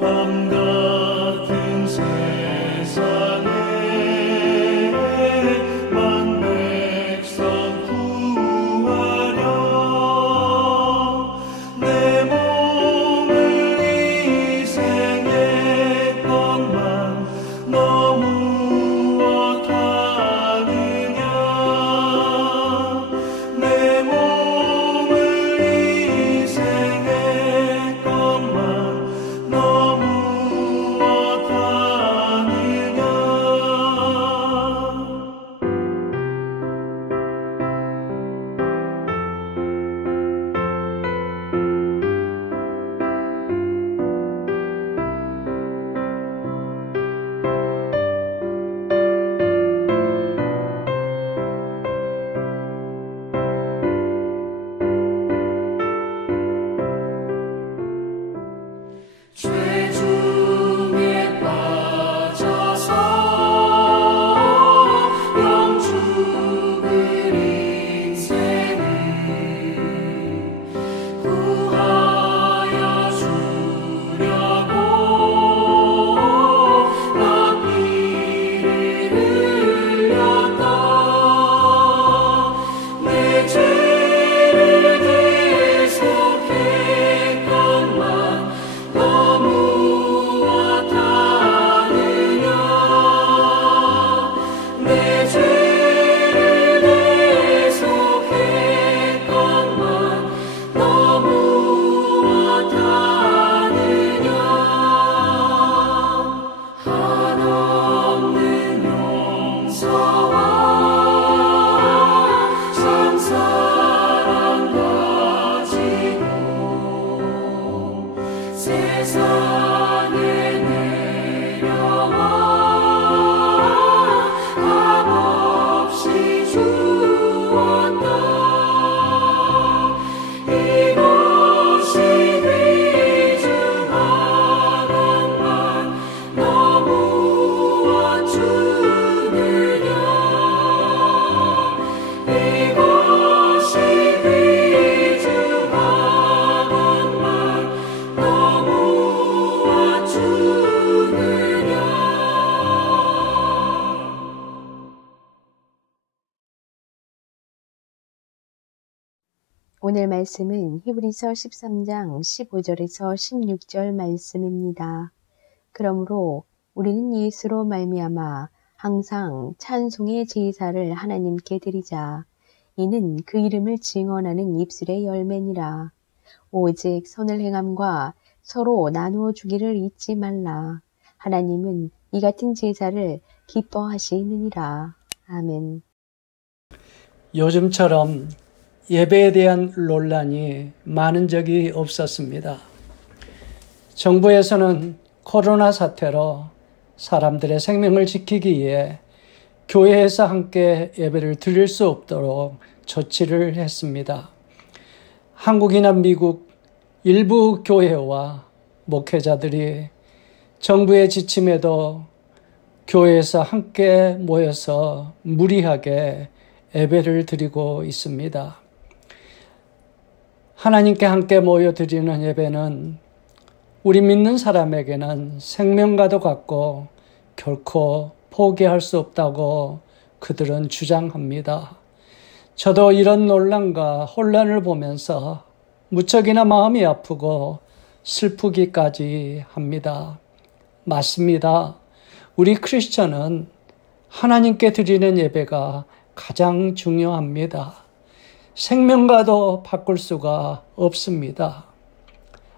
밤 같은 세상에 만 백성 구하려 내 몸을 희생했건만 너 무엇하느냐 내 몸을 희생했건만 너 무엇하느냐. 죄 중에 빠져서 영 죽을 인생을 구하여 주려고 나 피를 흘렸다. 내 죄를 대속했건만 너 무엇하느냐 내 죄를 대속했건만 너 무엇하느냐. 한없는 용서와 참 사랑 가지고 세상에 내려와 값없이 주었다. 이것이 귀중하건만 너 무엇 주느냐 이것이 귀중하건만 너 무엇 주느냐. 오늘 말씀은 히브리서 13장 15절에서 16절 말씀입니다. 그러므로 우리는 예수로 말미암아 항상 찬송의 제사를 하나님께 드리자. 이는 그 이름을 증언하는 입술의 열매니라. 오직 선을 행함과 서로 나누어 주기를 잊지 말라. 하나님은 이 같은 제사를 기뻐하시느니라. 아멘. 요즘처럼 예배에 대한 논란이 많은 적이 없었습니다. 정부에서는 코로나 사태로 사람들의 생명을 지키기 위해 교회에서 함께 예배를 드릴 수 없도록 조치를 했습니다. 한국이나 미국 일부 교회와 목회자들이 정부의 지침에도 교회에서 함께 모여서 무리하게 예배를 드리고 있습니다. 하나님께 함께 모여 드리는 예배는 우리 믿는 사람에게는 생명과도 같고 결코 포기할 수 없다고 그들은 주장합니다. 저도 이런 논란과 혼란을 보면서 무척이나 마음이 아프고 슬프기까지 합니다. 맞습니다. 우리 크리스천은 하나님께 드리는 예배가 가장 중요합니다. 생명과도 바꿀 수가 없습니다.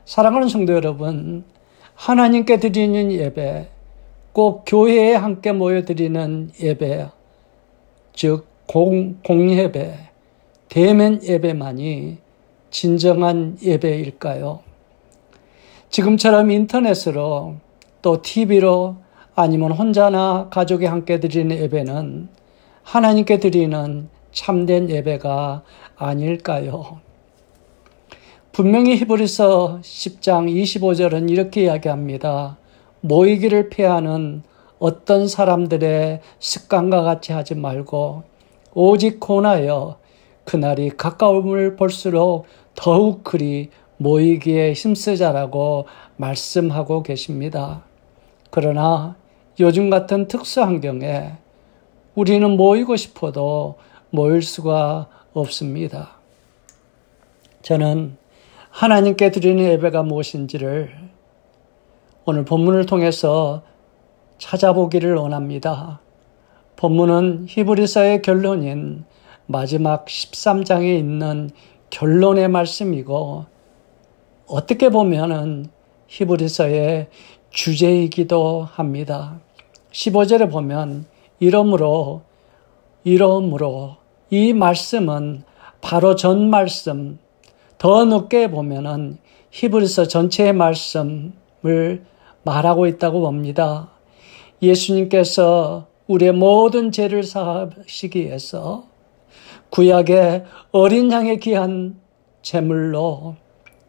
사랑하는 성도 여러분, 하나님께 드리는 예배, 꼭 교회에 함께 모여드리는 예배, 즉 공예배, 대면 예배만이 진정한 예배일까요? 지금처럼 인터넷으로 또 TV로 아니면 혼자나 가족이 함께 드리는 예배는 하나님께 드리는 참된 예배가 아닐까요? 분명히 히브리서 10장 25절은 이렇게 이야기합니다. 모이기를 피하는 어떤 사람들의 습관과 같이 하지 말고 오직 권하여 그날이 가까움을 볼수록 더욱 그리 모이기에 힘쓰자라고 말씀하고 계십니다. 그러나 요즘 같은 특수 환경에 우리는 모이고 싶어도 모일 수가 없습니다. 저는 하나님께 드리는 예배가 무엇인지를 오늘 본문을 통해서 찾아보기를 원합니다. 본문은 히브리서의 결론인 마지막 13장에 있는 결론의 말씀이고 어떻게 보면은 히브리서의 주제이기도 합니다. 15절에 보면 이러므로 이 말씀은 바로 전 말씀, 더 늦게 보면은 히브리서 전체의 말씀을 말하고 있다고 봅니다. 예수님께서 우리의 모든 죄를 사하시기 위해서 구약의 어린 양의 귀한 제물로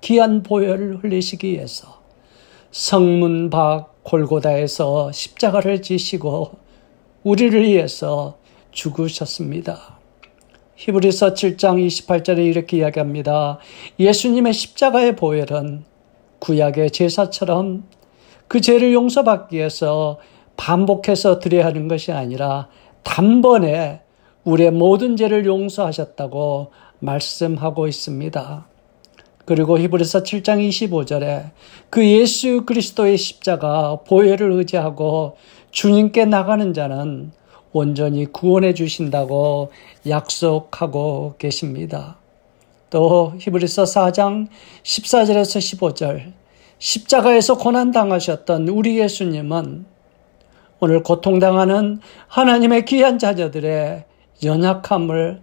귀한 보혈을 흘리시기 위해서 성문 밖 골고다에서 십자가를 지시고 우리를 위해서 죽으셨습니다. 히브리서 7장 28절에 이렇게 이야기합니다. 예수님의 십자가의 보혈은 구약의 제사처럼 그 죄를 용서받기 위해서 반복해서 드려야 하는 것이 아니라 단번에 우리의 모든 죄를 용서하셨다고 말씀하고 있습니다. 그리고 히브리서 7장 25절에 그 예수 그리스도의 십자가 보혈을 의지하고 주님께 나가는 자는 온전히 구원해 주신다고 약속하고 계십니다. 또 히브리서 4장 14절에서 15절 십자가에서 고난당하셨던 우리 예수님은 오늘 고통당하는 하나님의 귀한 자녀들의 연약함을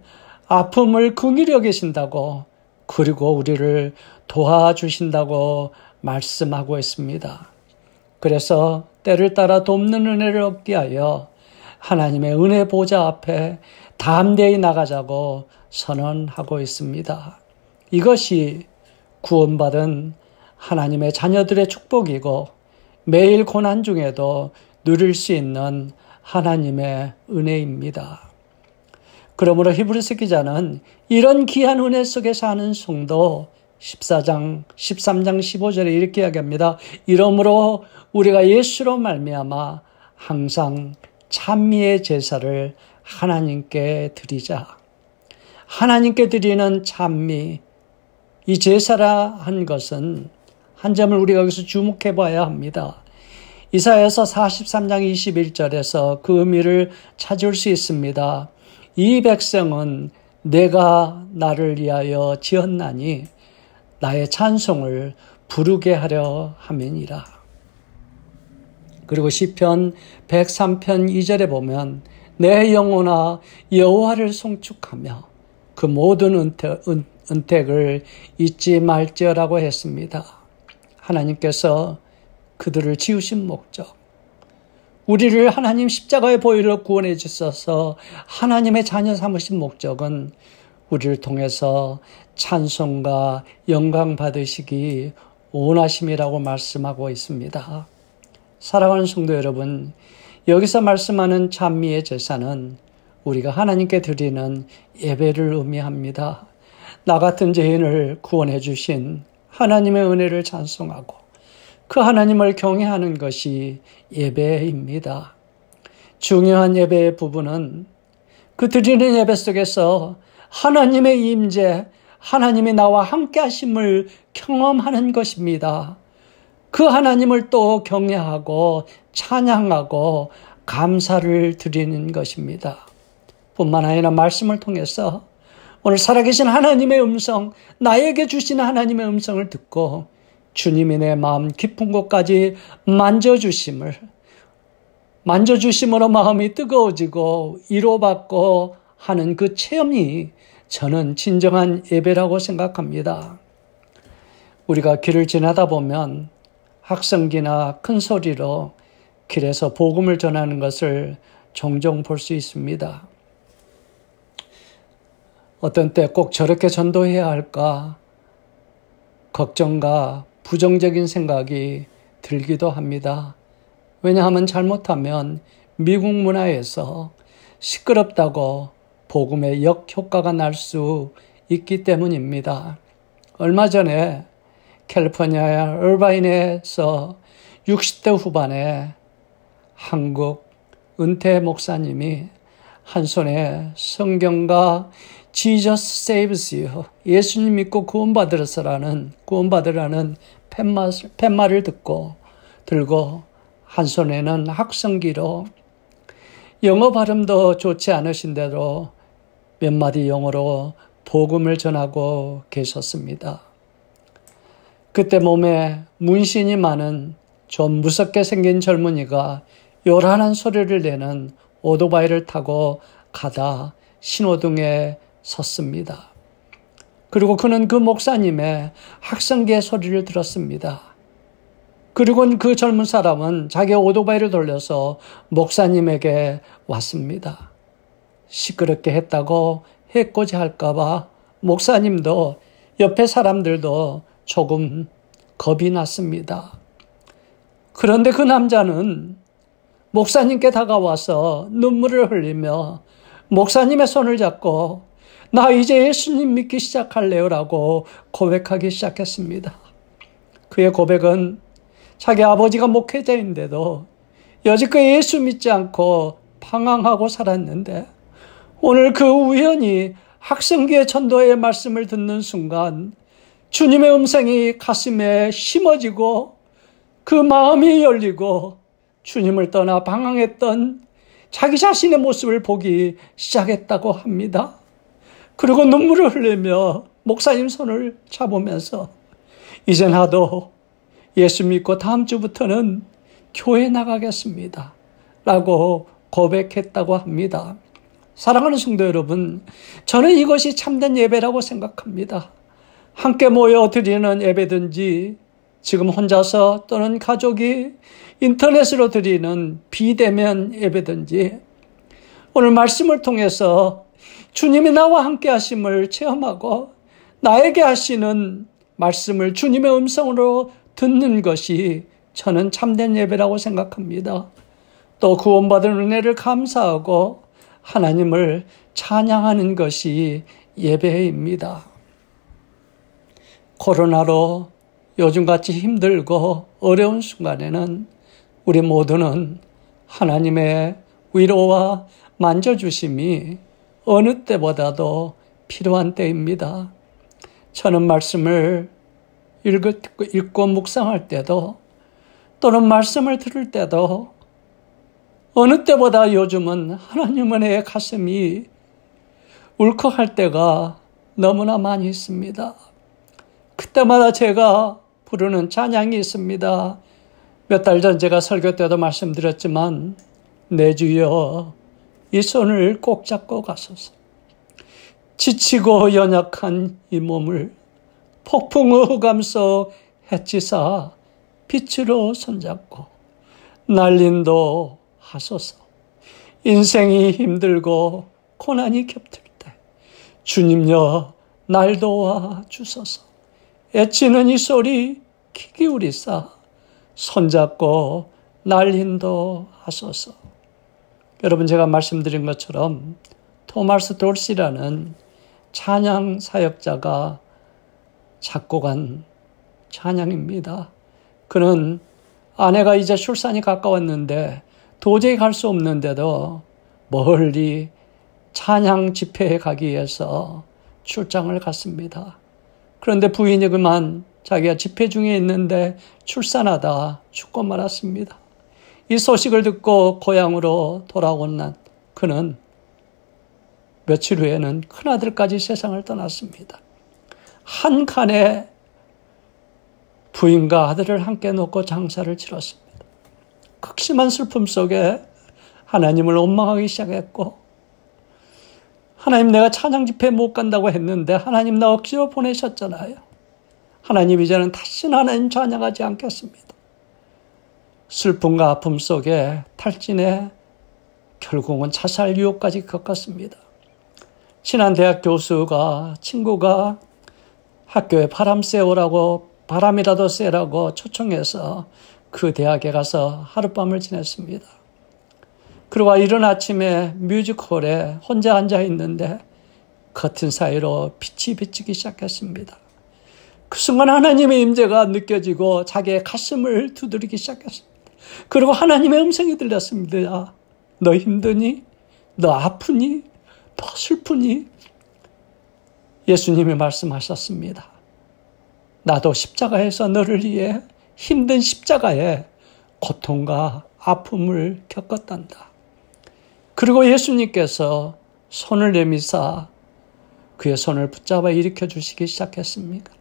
아픔을 긍휼히 여기신다고 그리고 우리를 도와주신다고 말씀하고 있습니다. 그래서 때를 따라 돕는 은혜를 얻기 위하여 하나님의 은혜 보좌 앞에 담대히 나가자고 선언하고 있습니다. 이것이 구원받은 하나님의 자녀들의 축복이고 매일 고난 중에도 누릴 수 있는 하나님의 은혜입니다. 그러므로 히브리서 기자는 이런 귀한 은혜 속에 사는 성도 13장 15절에 이렇게 이야기합니다. 이러므로 우리가 예수로 말미암아 항상 찬미의 제사를 하나님께 드리자. 하나님께 드리는 찬미, 이 제사라 한 것은 한 점을 우리가 여기서 주목해 봐야 합니다. 이사야서 43장 21절에서 그 의미를 찾을 수 있습니다. 이 백성은 내가 나를 위하여 지었나니 나의 찬송을 부르게 하려 함이니라. 그리고 시편 103편 2절에 보면 내 영혼아 여호와를 송축하며 그 모든 은택을 잊지 말지어라고 했습니다. 하나님께서 그들을 지으신 목적, 우리를 하나님 십자가의 보혈로 구원해 주셔서 하나님의 자녀 삼으신 목적은 우리를 통해서 찬송과 영광 받으시기 원하심이라고 말씀하고 있습니다. 사랑하는 성도 여러분, 여기서 말씀하는 찬미의 제사는 우리가 하나님께 드리는 예배를 의미합니다. 나 같은 죄인을 구원해 주신 하나님의 은혜를 찬송하고 그 하나님을 경외하는 것이 예배입니다. 중요한 예배의 부분은 그 드리는 예배 속에서 하나님의 임재, 하나님이 나와 함께 하심을 경험하는 것입니다. 그 하나님을 또 경외하고 찬양하고 감사를 드리는 것입니다. 뿐만 아니라 말씀을 통해서 오늘 살아계신 하나님의 음성, 나에게 주신 하나님의 음성을 듣고 주님이 내 마음 깊은 곳까지 만져주심으로 마음이 뜨거워지고 위로받고 하는 그 체험이 저는 진정한 예배라고 생각합니다. 우리가 길을 지나다 보면 학성기나 큰 소리로 길에서 복음을 전하는 것을 종종 볼 수 있습니다. 어떤 때 꼭 저렇게 전도해야 할까 걱정과 부정적인 생각이 들기도 합니다. 왜냐하면 잘못하면 미국 문화에서 시끄럽다고 복음의 역효과가 날 수 있기 때문입니다. 얼마 전에 캘리포니아 얼바인에서 60대 후반에 한국 은퇴 목사님이 한 손에 성경과 Jesus saves you, 예수님 믿고 구원받으라는 팻말을 들고 한 손에는 학성기로 영어 발음도 좋지 않으신데도 몇 마디 영어로 복음을 전하고 계셨습니다. 그때 몸에 문신이 많은 좀 무섭게 생긴 젊은이가 요란한 소리를 내는 오토바이를 타고 가다 신호등에 섰습니다. 그리고 그는 그 목사님의 학성기의 소리를 들었습니다. 그리고 그 젊은 사람은 자기 오토바이를 돌려서 목사님에게 왔습니다. 시끄럽게 했다고 해코지할까 봐 목사님도 옆에 사람들도 조금 겁이 났습니다. 그런데 그 남자는 목사님께 다가와서 눈물을 흘리며 목사님의 손을 잡고 나 이제 예수님 믿기 시작할래요라고 고백하기 시작했습니다. 그의 고백은 자기 아버지가 목회자인데도 여지껏 예수 믿지 않고 방황하고 살았는데 오늘 그 우연히 학성기의 전도의 말씀을 듣는 순간 주님의 음성이 가슴에 심어지고 그 마음이 열리고 주님을 떠나 방황했던 자기 자신의 모습을 보기 시작했다고 합니다. 그리고 눈물을 흘리며 목사님 손을 잡으면서 이제 나도 예수 믿고 다음 주부터는 교회 나가겠습니다 라고 고백했다고 합니다. 사랑하는 성도 여러분, 저는 이것이 참된 예배라고 생각합니다. 함께 모여 드리는 예배든지 지금 혼자서 또는 가족이 인터넷으로 드리는 비대면 예배든지 오늘 말씀을 통해서 주님이 나와 함께 하심을 체험하고 나에게 하시는 말씀을 주님의 음성으로 듣는 것이 저는 참된 예배라고 생각합니다. 또 구원받은 은혜를 감사하고 하나님을 찬양하는 것이 예배입니다. 코로나로 요즘같이 힘들고 어려운 순간에는 우리 모두는 하나님의 위로와 만져주심이 어느 때보다도 필요한 때입니다. 저는 말씀을 읽고 묵상할 때도 또는 말씀을 들을 때도 어느 때보다 요즘은 하나님 은혜의 가슴이 울컥할 때가 너무나 많이 있습니다. 그때마다 제가 부르는 찬양이 있습니다. 몇 달 전 제가 설교 때도 말씀드렸지만 내 주여 이 손을 꼭 잡고 가소서. 지치고 연약한 이 몸을 폭풍의 흑암 속 해치사 빛으로 손잡고 날린도 하소서. 인생이 힘들고 고난이 겹칠 때 주님여 날 도와 주소서. 애치는 이 소리 귀 기울이사 손잡고 날린도 하소서. 여러분, 제가 말씀드린 것처럼 토마스 돌시라는 찬양 사역자가 작곡한 찬양입니다. 그는 아내가 이제 출산이 가까웠는데 도저히 갈 수 없는데도 멀리 찬양 집회에 가기 위해서 출장을 갔습니다. 그런데 부인이 그만 자기가 집회 중에 있는데 출산하다 죽고 말았습니다. 이 소식을 듣고 고향으로 돌아온 그는 며칠 후에는 큰아들까지 세상을 떠났습니다. 한 칸에 부인과 아들을 함께 놓고 장사를 치렀습니다. 극심한 슬픔 속에 하나님을 원망하기 시작했고, 하나님, 내가 찬양 집회 못 간다고 했는데 하나님 나 억지로 보내셨잖아요. 하나님, 이제는 다시는 하나님 찬양하지 않겠습니다. 슬픔과 아픔 속에 탈진해 결국은 자살 유혹까지 겪었습니다. 친한 대학 교수가 친구가 학교에 바람이라도 쐬라고 초청해서 그 대학에 가서 하룻밤을 지냈습니다. 그리고 이른 아침에 뮤직홀에 혼자 앉아 있는데 커튼 사이로 빛이 비치기 시작했습니다. 그 순간 하나님의 임재가 느껴지고 자기의 가슴을 두드리기 시작했습니다. 그리고 하나님의 음성이 들렸습니다. 너 힘드니? 너 아프니? 너 슬프니? 예수님이 말씀하셨습니다. 나도 십자가에서 너를 위해 힘든 십자가에 고통과 아픔을 겪었단다. 그리고 예수님께서 손을 내미사 그의 손을 붙잡아 일으켜 주시기 시작했습니다.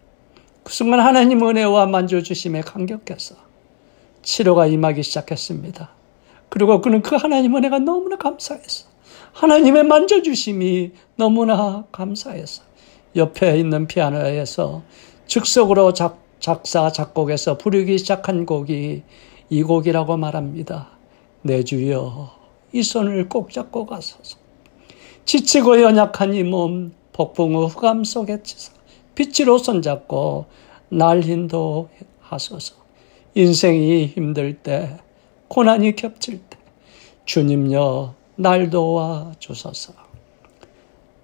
그 순간 하나님 은혜와 만져주심에 감격해서 치료가 임하기 시작했습니다. 그리고 그는 그 하나님 은혜가 너무나 감사해서 하나님의 만져주심이 너무나 감사해서 옆에 있는 피아노에서 즉석으로 작사 작곡해서 부르기 시작한 곡이 이 곡이라고 말합니다. 내 주여 이 손을 꼭 잡고 가소서. 지치고 연약한 이 몸 폭풍우 흑암 속에 치사 빛으로 손잡고 날 인도하소서. 인생이 힘들 때 고난이 겹칠 때 주님여 날 도와주소서.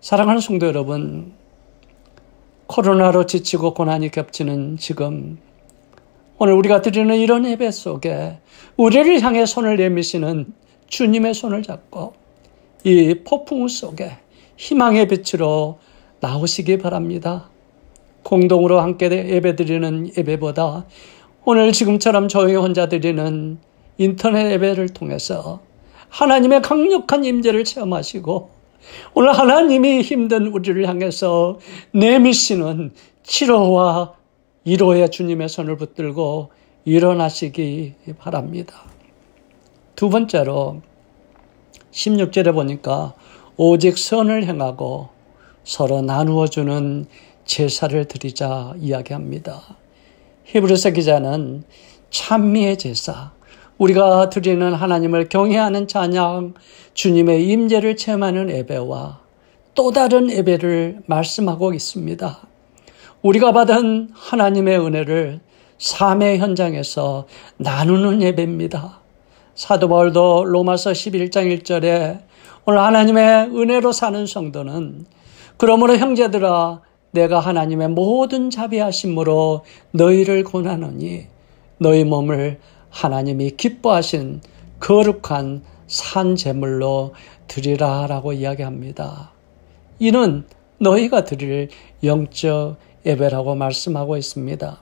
사랑하는 성도 여러분, 코로나로 지치고 고난이 겹치는 지금 오늘 우리가 드리는 이런 예배 속에 우리를 향해 손을 내미시는 주님의 손을 잡고 이 폭풍 속에 희망의 빛으로 나오시기 바랍니다. 공동으로 함께 예배 드리는 예배보다 오늘 지금처럼 조용히 혼자 드리는 인터넷 예배를 통해서 하나님의 강력한 임재를 체험하시고 오늘 하나님이 힘든 우리를 향해서 내미시는 치료와 위로의 주님의 손을 붙들고 일어나시기 바랍니다. 두 번째로 16절에 보니까 오직 선을 행하고 서로 나누어주는 제사를 드리자 이야기합니다. 히브리서 기자는 찬미의 제사, 우리가 드리는 하나님을 경외하는 찬양, 주님의 임재를 체험하는 예배와 또 다른 예배를 말씀하고 있습니다. 우리가 받은 하나님의 은혜를 삶의 현장에서 나누는 예배입니다. 사도 바울도 로마서 11장 1절에 오늘 하나님의 은혜로 사는 성도는 그러므로 형제들아 내가 하나님의 모든 자비하심으로 너희를 권하노니 너희 몸을 하나님이 기뻐하신 거룩한 산 제물로 드리라 라고 이야기합니다. 이는 너희가 드릴 영적 예배라고 말씀하고 있습니다.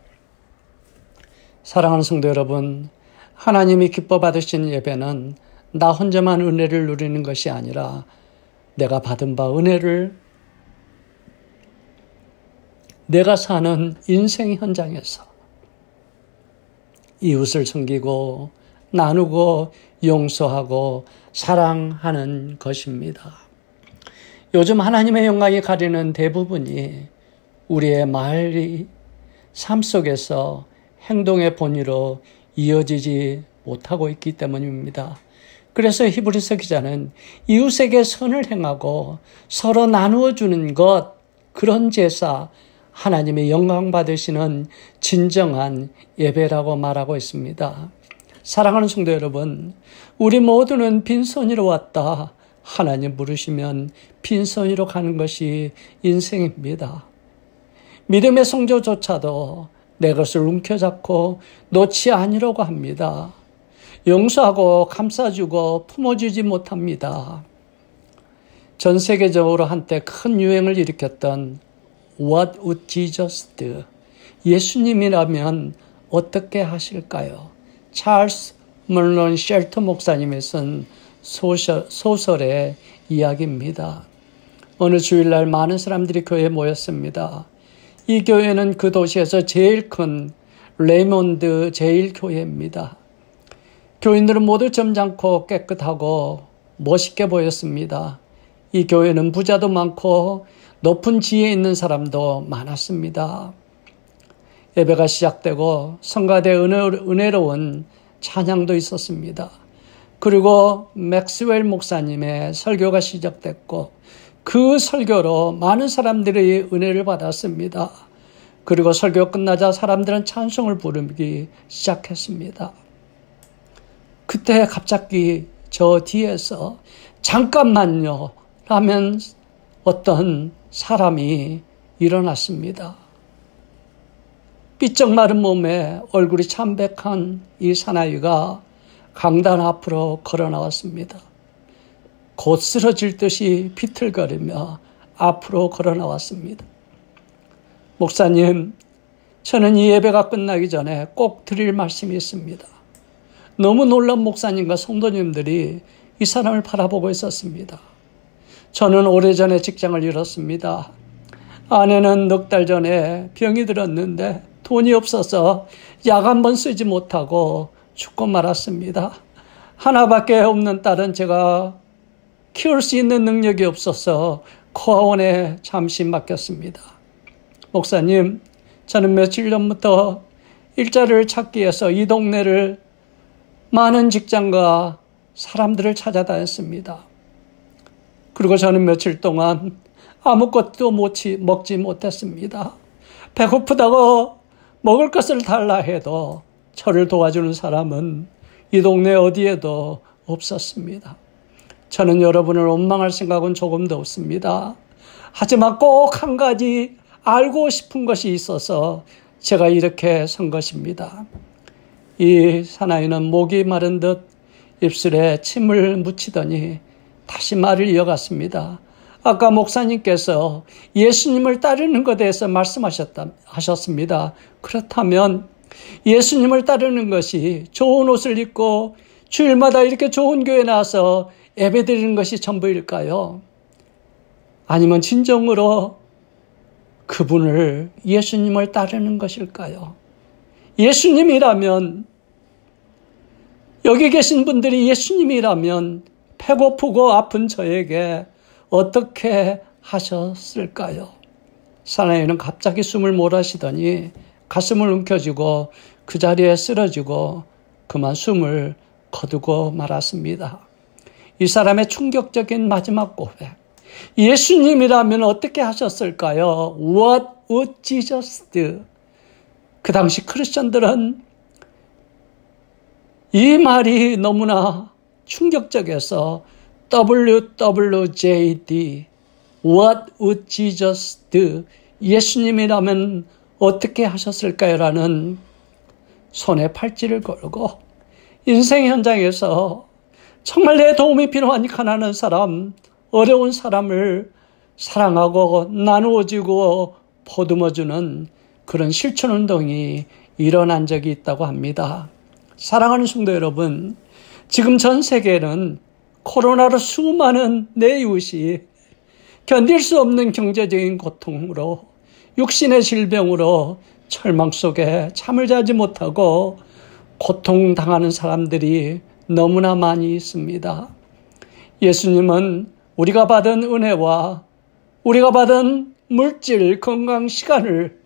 사랑하는 성도 여러분, 하나님이 기뻐 받으신 예배는 나 혼자만 은혜를 누리는 것이 아니라 내가 받은 바 은혜를 내가 사는 인생 현장에서 이웃을 섬기고 나누고 용서하고 사랑하는 것입니다. 요즘 하나님의 영광이 가리는 대부분이 우리의 말이 삶 속에서 행동의 본의로 이어지지 못하고 있기 때문입니다. 그래서 히브리서 기자는 이웃에게 선을 행하고 서로 나누어 주는 것, 그런 제사, 하나님의 영광 받으시는 진정한 예배라고 말하고 있습니다. 사랑하는 성도 여러분, 우리 모두는 빈손으로 왔다. 하나님 부르시면 빈손으로 가는 것이 인생입니다. 믿음의 성도조차도 내 것을 움켜잡고 놓지 아니려고 합니다. 용서하고 감싸주고 품어주지 못합니다. 전 세계적으로 한때 큰 유행을 일으켰던 What would Jesus do? 예수님이라면 어떻게 하실까요? 찰스 멀론 쉘터 목사님이 쓴 소설의 이야기입니다. 어느 주일날 많은 사람들이 교회에 모였습니다. 이 교회는 그 도시에서 제일 큰 레몬드 제1교회입니다. 교인들은 모두 점잖고 깨끗하고 멋있게 보였습니다. 이 교회는 부자도 많고 높은 지위에 있는 사람도 많았습니다. 예배가 시작되고 성가대 은혜로운 찬양도 있었습니다. 그리고 맥스웰 목사님의 설교가 시작됐고 그 설교로 많은 사람들이 은혜를 받았습니다. 그리고 설교 끝나자 사람들은 찬송을 부르기 시작했습니다. 그때 갑자기 저 뒤에서 잠깐만요 라면 어떤 사람이 일어났습니다. 삐쩍 마른 몸에 얼굴이 참백한 이 사나이가 강단 앞으로 걸어 나왔습니다. 곧 쓰러질 듯이 비틀거리며 앞으로 걸어 나왔습니다. 목사님, 저는 이 예배가 끝나기 전에 꼭 드릴 말씀이 있습니다. 너무 놀란 목사님과 성도님들이 이 사람을 바라보고 있었습니다. 저는 오래전에 직장을 잃었습니다. 아내는 넉 달 전에 병이 들었는데 돈이 없어서 약 한 번 쓰지 못하고 죽고 말았습니다. 하나밖에 없는 딸은 제가 키울 수 있는 능력이 없어서 고아원에 잠시 맡겼습니다. 목사님, 저는 며칠 전부터 일자리를 찾기 위해서 이 동네를 많은 직장과 사람들을 찾아다녔습니다. 그리고 저는 며칠 동안 아무것도 먹지 못했습니다. 배고프다고 먹을 것을 달라 해도 저를 도와주는 사람은 이 동네 어디에도 없었습니다. 저는 여러분을 원망할 생각은 조금도 없습니다. 하지만 꼭 한 가지 알고 싶은 것이 있어서 제가 이렇게 선 것입니다. 이 사나이는 목이 마른 듯 입술에 침을 묻히더니 다시 말을 이어갔습니다. 아까 목사님께서 예수님을 따르는 것에 대해서 말씀하셨습니다. 그렇다면 예수님을 따르는 것이 좋은 옷을 입고 주일마다 이렇게 좋은 교회에 나와서 예배드리는 것이 전부일까요? 아니면 진정으로 그분을, 예수님을 따르는 것일까요? 예수님이라면, 여기 계신 분들이 예수님이라면 배고프고 아픈 저에게 어떻게 하셨을까요? 사나이는 갑자기 숨을 몰아쉬더니 가슴을 움켜쥐고 그 자리에 쓰러지고 그만 숨을 거두고 말았습니다. 이 사람의 충격적인 마지막 고백. 예수님이라면 어떻게 하셨을까요? What would Jesus do? 그 당시 크리스천들은 이 말이 너무나 충격적이어서 WWJD, What would Jesus do? 예수님이라면 어떻게 하셨을까요? 라는 손에 팔찌를 걸고 인생 현장에서 정말 내 도움이 필요한 가난한 사람, 어려운 사람을 사랑하고 나누어주고 보듬어주는 그런 실천운동이 일어난 적이 있다고 합니다. 사랑하는 성도 여러분, 지금 전 세계는 코로나로 수많은 내 이웃이 견딜 수 없는 경제적인 고통으로, 육신의 질병으로 절망 속에 잠을 자지 못하고 고통당하는 사람들이 너무나 많이 있습니다. 예수님은 우리가 받은 은혜와 우리가 받은 물질, 건강, 시간을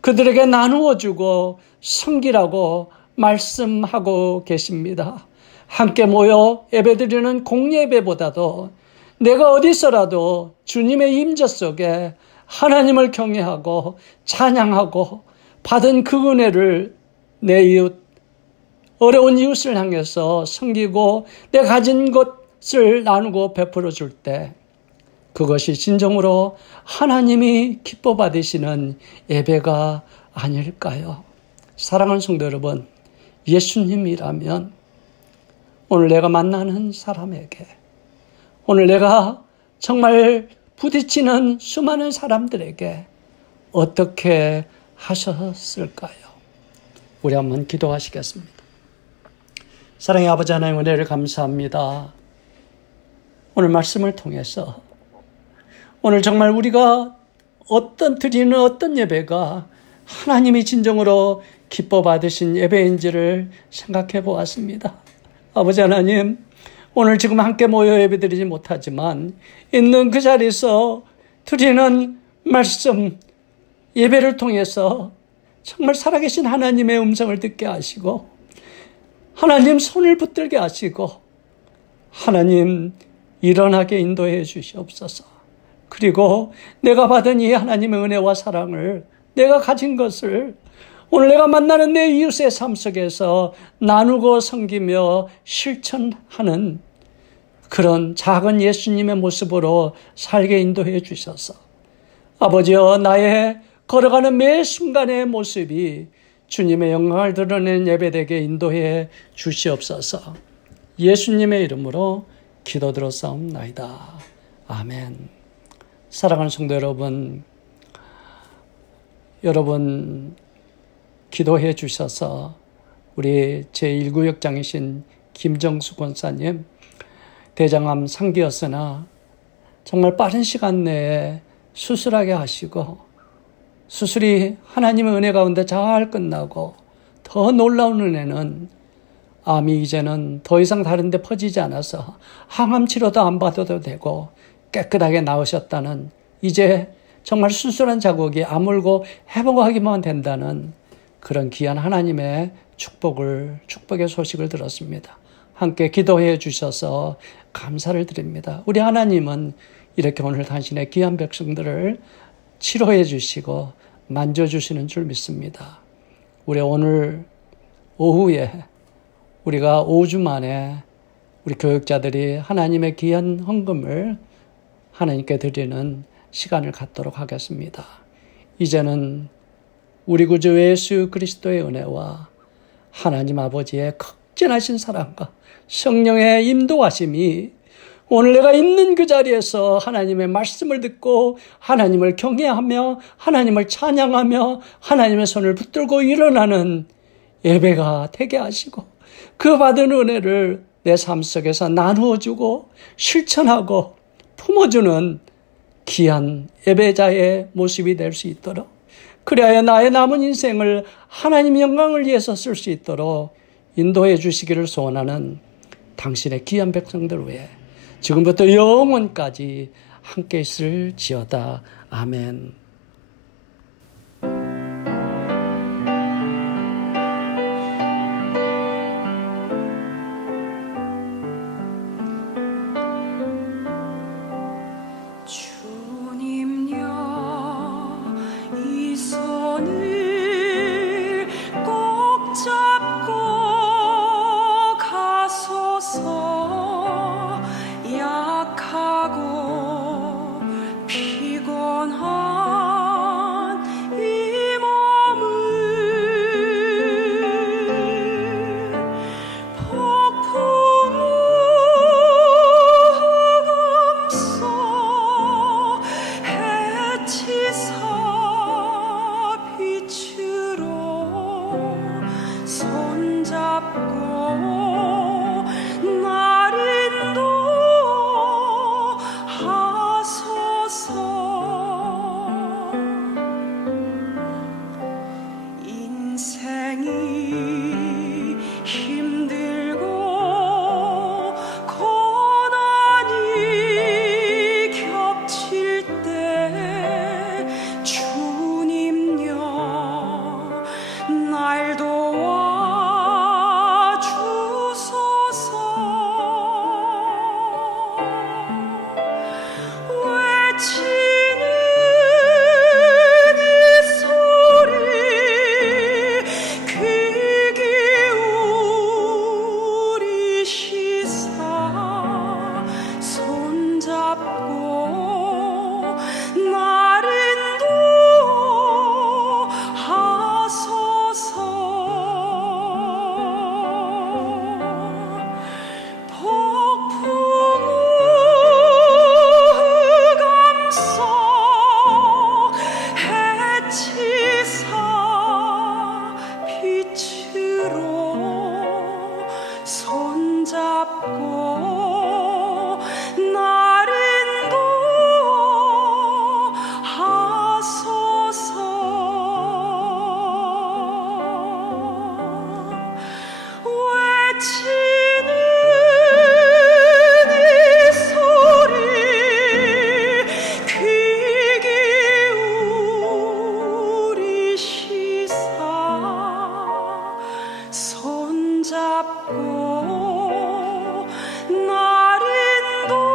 그들에게 나누어주고 섬기라고 말씀하고 계십니다. 함께 모여 예배드리는 공예배보다도 내가 어디서라도 주님의 임재 속에 하나님을 경외하고 찬양하고 받은 그 은혜를 내 이웃, 어려운 이웃을 향해서 섬기고 내 가진 것을 나누고 베풀어 줄 때 그것이 진정으로 하나님이 기뻐 받으시는 예배가 아닐까요? 사랑하는 성도 여러분, 예수님이라면 오늘 내가 만나는 사람에게, 오늘 내가 정말 부딪히는 수많은 사람들에게 어떻게 하셨을까요? 우리 한번 기도하시겠습니다. 사랑의 아버지 하나님, 은혜를 감사합니다. 오늘 말씀을 통해서 오늘 정말 우리가 드리는 어떤 예배가 하나님이 진정으로 기뻐 받으신 예배인지를 생각해 보았습니다. 아버지 하나님, 오늘 지금 함께 모여 예배드리지 못하지만 있는 그 자리에서 드리는 말씀, 예배를 통해서 정말 살아계신 하나님의 음성을 듣게 하시고 하나님 손을 붙들게 하시고 하나님 일어나게 인도해 주시옵소서. 그리고 내가 받은 이 하나님의 은혜와 사랑을, 내가 가진 것을 오늘 내가 만나는 내 이웃의 삶 속에서 나누고 섬기며 실천하는 그런 작은 예수님의 모습으로 살게 인도해 주셔서 아버지여, 나의 걸어가는 매 순간의 모습이 주님의 영광을 드러내는 예배되게 인도해 주시옵소서. 예수님의 이름으로 기도드렸사옵나이다. 아멘. 사랑하는 성도 여러분 기도해 주셔서 우리 제1구역장이신 김정수 권사님 대장암 상기였으나 정말 빠른 시간 내에 수술하게 하시고 수술이 하나님의 은혜 가운데 잘 끝나고 더 놀라운 은혜는 암이 이제는 더 이상 다른 데 퍼지지 않아서 항암 치료도 안 받아도 되고 깨끗하게 나으셨다는, 이제 정말 수술한 자국이 아물고 회복하기만 된다는 그런 귀한 하나님의 축복의 소식을 들었습니다. 함께 기도해 주셔서 감사를 드립니다. 우리 하나님은 이렇게 오늘 당신의 귀한 백성들을 치료해 주시고 만져주시는 줄 믿습니다. 우리 오늘 오후에 우리가 5주 만에 우리 교육자들이 하나님의 귀한 헌금을 하나님께 드리는 시간을 갖도록 하겠습니다. 이제는 우리 구주 예수 그리스도의 은혜와 하나님 아버지의 극진하신 사랑과 성령의 인도하심이 오늘 내가 있는 그 자리에서 하나님의 말씀을 듣고 하나님을 경외하며 하나님을 찬양하며 하나님의 손을 붙들고 일어나는 예배가 되게 하시고 그 받은 은혜를 내 삶 속에서 나누어주고 실천하고 품어주는 귀한 예배자의 모습이 될 수 있도록, 그래야 나의 남은 인생을 하나님 영광을 위해서 쓸 수 있도록 인도해 주시기를 소원하는 당신의 귀한 백성들 위해 지금부터 영원까지 함께 있을지어다. 아멘. 주님여 이 손을 꼭 잡고 가소서. 약하고 피곤한 이 몸을 폭풍 감싸 해치사 빛으로 손잡고 인생이 힘들고 고난이 겹칠 때 주님여 날 도와 주소서. 외치는 이 소리 귀 기울이시사 손잡고 날 인도하소서. 폭풍 감싸 해치사 빛으로 손잡고 날 인도하소서. 외치는 이 소리 귀 기울이시사 손잡고 날 인도하소서.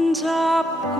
손잡고